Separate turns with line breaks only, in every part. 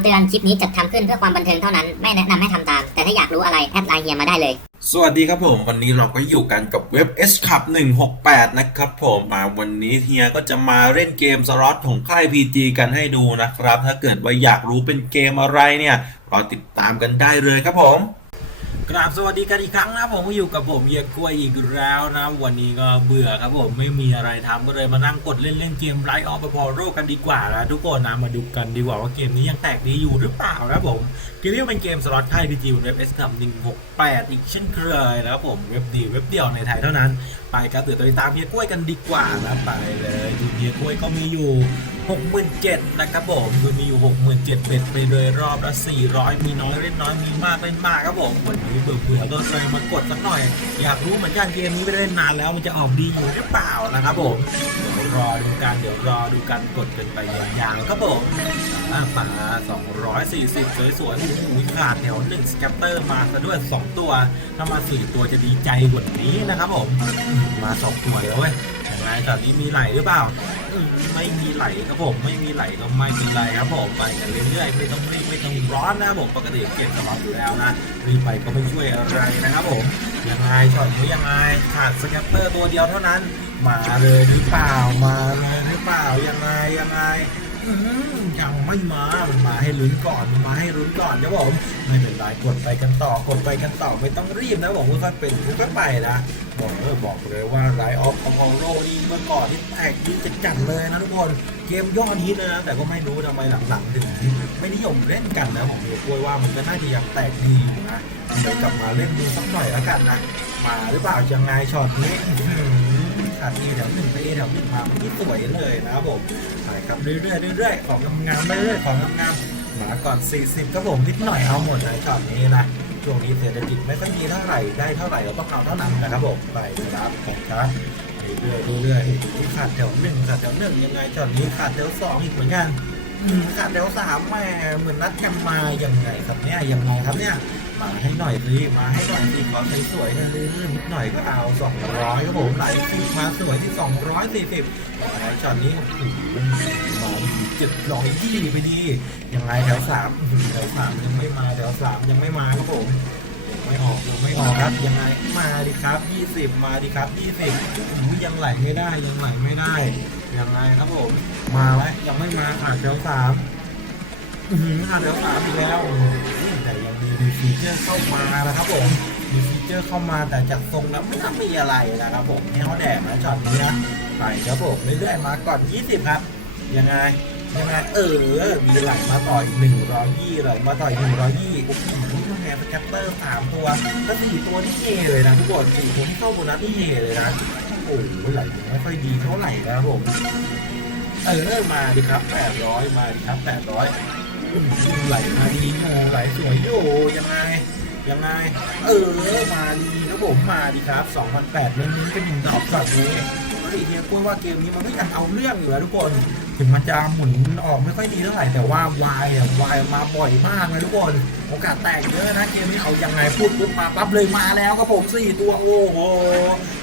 ำเตือนคลิปนี้จัดทำขึ้นเพื่อความบันเทิงเท่านั้น ไม่แนะนำให้ทำตาม แต่ถ้าอยากรู้อะไรแอดไลน์เฮียมาได้เลย
สวัสดีครับผม วันนี้เราก็อยู่กันกับเว็บ S Cup 168 นะครับผมมาวันนี้เฮียก็จะมาเล่นเกมสล็อตของค่าย PG กันให้ดูนะครับ ถ้าเกิดว่าอยากรู้เป็นเกมอะไรเนี่ยรอติดตามกันได้เลยครับผม กราบสวัสดีกันอีกครั้งนะผมก็อยู่กับผมเฮียกล้วยอีกแล้วนะ วันนี้ก็เบื่อครับผมไม่มีอะไรทำก็เลยมานั่งกดเล่นเล่นเกมไรออฟพอโรกันดีกว่านะทุกคนนะมาดูกันดีกว่าว่าเกมนี้ยังแตกดีอยู่หรือเปล่านะผมเกมนี้เป็นเกมสล็อตค่ายพีจีเว็บเอสกับ168อีกเช่นเคยนะครับผมเว็บดีเว็บเดียวในไทยเท่านั้น ไปกันตื่นตัวตามเฮียกล้วยกันดีกว่านะไปเลยดูเฮียกล้วยก็มีอยู่ 67,000นะครับผมคือมีอยู่ 67,000เบ็ดไปเลยรอบละ400 มีน้อยเล่นน้อยมีมากเล่นมากครับผมวันนี้เบื่อเบื่อก็เลยมากดสักหน่อย อยากรู้เหมือนกันเกมนี้ไม่ได้เล่นนานแล้วมันจะออกดีอยู่หรือเปล่านะครับผมเดี๋ยวรอดูกันเดี๋ยวรอดูกันกดกันไปยาวๆครับผมอ่าป่า240 สวยๆโอ้โหขาดแถวหนึ่งสแกปเตอร์มาซะด้วย 2 ตัว ถ้ามา4ตัวจะดีใจกว่านี้นะครับผมมา 2 ตัวเลยเว้ยยังไงตอนนี้มีไหลหรือเปล่า ไม่มีไหลครับผมไม่มีไหลก็ไม่เป็นไรครับผมไปกันเรื่อยๆไม่ต้องรีบไม่ต้องร้อนนะผมปกติเก็บสล็อตอยู่แล้วนะรีบไปก็ไม่ช่วยอะไรนะครับผมยังไงช็อตนี้ยังไงขาดสแกปเตอร์ตัวเดียวเท่านั้น มาเลยหรือเปล่ามาเลยหรือเปล่ายังไงยังไงยังไม่มามาให้ลุ้นก่อนมาให้ลุ้นก่อนนะผมไม่เป็นไรกดไปกันต่อกดไปกันต่อไม่ต้องรีบนะบอกว่าค่อยเป็นค่อยๆไปนะ บอกเออบอกเลยว่าไรออฟของโรนี่เมื่อก่อนที่แตกยิ่จะจัดเลยนะทุกคน เกมยอดฮิตเลยนะแต่ก็ไม่รู้ทำไมหลังๆถึงไม่นิยมเล่นกันนะผมเลยกลัวว่ามันก็น่าจะยังแตกดีอยู่นะเดี๋ยวกลับมาเล่นดูสักหน่อยแล้วกันนะมาหรือเปล่ายังไงช็อตนี้ขาดเอแถวหนึ่งไปเอแถวหนึ่งมาไม่สวยเลยนะครับผมไปครับเรื่อยๆเรื่อยๆของงามๆเรื่อยๆของงามๆมาก่อน 40ครับผมนิดหน่อยเอาหมดเลยช็อตนี้นะ ช่วงนี้เศรษฐกิจไม่ค่อยดีเท่าไหร่ได้เท่าไหร่เราต้องเอาเท่านั้นนะครับผมไปครับผมครับเรื่อยๆเรื่อยๆอุ๊ยขาดแถวหนึ่งขาดแถวหนึ่งยังไงจอดนี้ขาดแถวสองอีกเหมือนกัน ขาดแถวสามแม่เหมือนนัดกันมาอยังไงครับเนี่ยยังไงครับเนี่ยมาให้หน่อยสิมาให้หน่อยสิขอสวยๆนะลื่นๆนิดหน่อยก็เอา200ครับผมไหลคิวมาสวยที่240อะไรช็อตนี้โอ้โหมาเจ็ดร้อยยี่ไปดียังไงแถวสามแถวสามยังไม่มาแถวสามยังไม่มาครับผม ไม่ออกยังไม่ออกครับยังไงมาดิครับ 20 มาดิครับ20อุ้ยยังไหลไม่ได้ยังไหลไม่ได้ยังไงครับผมมาไหมยังไม่มาขาดแถวสามขาดแถวสามอีกแล้วแต่ยังมีมีฟีเจอร์เข้ามานะครับผมมีฟีเจอร์เข้ามาแต่จากทรงแล้วไม่น่ามีอะไรนะครับผมให้เขาแดกนะช็อตนี้นะไปครับผมเรื่อยๆมาก่อน 20 ครับยังไง ยังไงเออ มีไหลมาต่ออีกหนึ่งร้อยยี่ไหลมาต่ออีกหนึ่งร้อยยี่โอ้โหแฮร์สแคปเตอร์สามตัวแล้วสี่ตัวที่เฮเลยนะทุกคนสี่ตัวที่เข้าโบนัสที่เฮเลยนะโอ้โหไหลไม่ค่อยดีเท่าไหร่นะครับผมเออมาดิครับแปดร้อยมาดิครับแปดร้อยไหลมาดีโอ้ไหลสวยอยู่ยังไงยังไง เออมาดีครับผมมาดีครับ2,008เน้นๆเป็นหนึ่งดอกแบบนี้ ฮ้ยเฮียกลัวว่าเกมนี้มันก็ยังเอาเรื่องอยู่นะทุกคนถึงมันจะหมุนออกไม่ค่อยดีเท่าไหร่แต่ว่าวายอะวายมาบ่อยมากนะทุกคนโอกาสแตกเยอะนะเกมนี้เอายังไงพูดปุ๊บมาปั๊บเลยมาแล้วครับผมสี่ตัวโอ้โห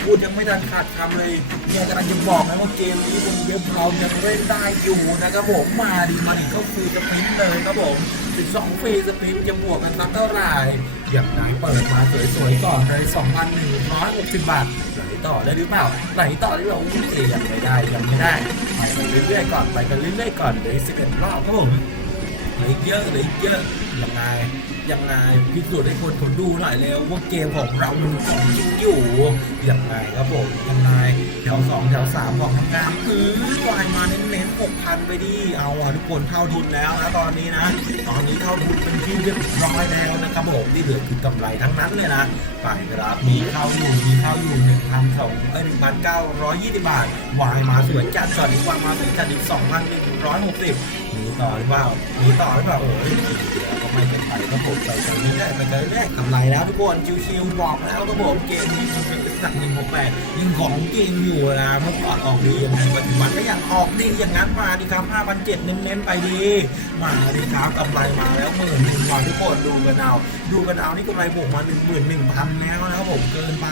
พูดยังไม่ทันขาดคำเลยเนี่ยกำลังจะบอกนะว่าเกมนี้บนเว็บเรายังเล่นได้อยู่นะครับผมมาดีมาดีก็ฟรีสปรินต์เลยครับผม12ฟรีสปินต์จะบวกกันสักเท่าไหร่อย่างไรเปิดมาสวยๆก่อนเลย2,160 บาทไหล ต่อได้หรือเปล่าไหลต่อได้หรือเปล่าอุ้ยยังไม่ได้ยังไม่ได้ไปกันเรื่อยๆก่อนไปกันเรื่อยๆก่อนเดี๋ยวสิบเอ็ดรอบครับผม เหลืออีกเยอะเหลืออีกเยอะยังไงยังไงพิสูจน์ให้คนเขาดูหน่อยเร็วว่าเกมของเรามันของจริงอยู่ยังไงครับผมยังไงแถวสองแถวสามของทำงานอือวายมาเน้นๆหกพันไปดิเอาอะทุกคนเท่าทุนแล้วนะตอนนี้นะ ตอนนี้เท่าทุนเป็นที่เรียบร้อยแล้วนะครับผมที่เหลือคือกำไรทั้งนั้นเลยนะไปครับมีเข้าอยู่มีเข้าอยู่หนึ่งพันสองเอ้ยหนึ่งพันเก้าร้อยยี่สิบบาทวายมาสวยจัดก่อนอีกวางมาสวยจัดอีกสองพันหนึ่งร้อยหกสิบ ต่อหรือเปล่ามีต่อหรือเปล่าโอ้ยเดี๋ยวก็ไม่เป็นไปครับผมไปกันเรื่อยๆไปกันเรื่อยๆกำไรแล้วทุกคนชิวๆบอกแล้วครับผมเกมนี้มันเป็นสักหนึ่งหกแปดยังของจริงอยู่นะเมื่อก่อนออกดียังไงปัจจุบันก็ยังออกดีอย่างนั้นมาดิครับห้าพันเจ็ดเน้นๆไปดีมาดิครับกำไรมาแล้วหมื่นหนึ่งวันทุกคนดูกันเอาดูกันเอานี่กำไรบวกมาหนึ่งหมื่นหนึ่งพันแล้วนะครับผมเกินไป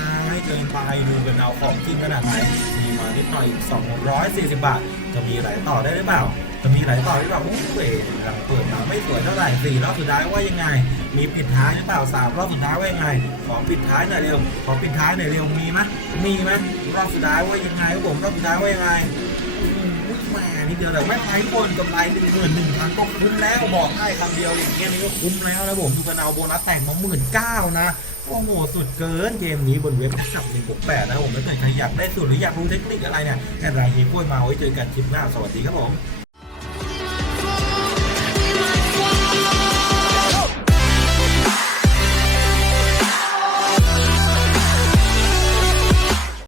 เกินไปดูกันเอาของจริงขนาดไหนมีมานิดหน่อยอีก240บาทจะมีอะไรต่อได้หรือเปล่า จะมีหลายต่อที่แบบโอ้ยหลังเปิดมาไม่สวยเท่าไหร่สี่รอบสุดท้ายว่ายังไง มีปิดท้ายหรือเปล่าสามรอบสุดท้ายว่ายังไง ขอปิดท้ายหน่อยเร็ว ขอปิดท้ายหน่อยเร็ว มีไหมมีไหมรอบสุดท้ายว่ายังไงครับผมรอบสุดท้ายว่ายังไงอืมอุ๊ยแหม่นิดเดียวแต่ไม่ไปทุกคนกำไรหนึ่งหมื่นหนึ่งพันก็คุ้มแล้วบอกให้คำเดียวอย่างเงี้ยนี่ก็คุ้มแล้วนะผมดูกันเอาโบนัสแต่งมาหมื่นเก้านะโอ้โหสุดเกินเกมนี้บนเว็บขับหนึ่งบวกแปดนะผมถ้าเกิดใครอยากได้สูตรหรืออยากรู้เทคนิคอะไรเนี่ยแอดไลน์เฮียกล้วยมาไว้เจอกันคลิปหน้าสวัสดีครับผม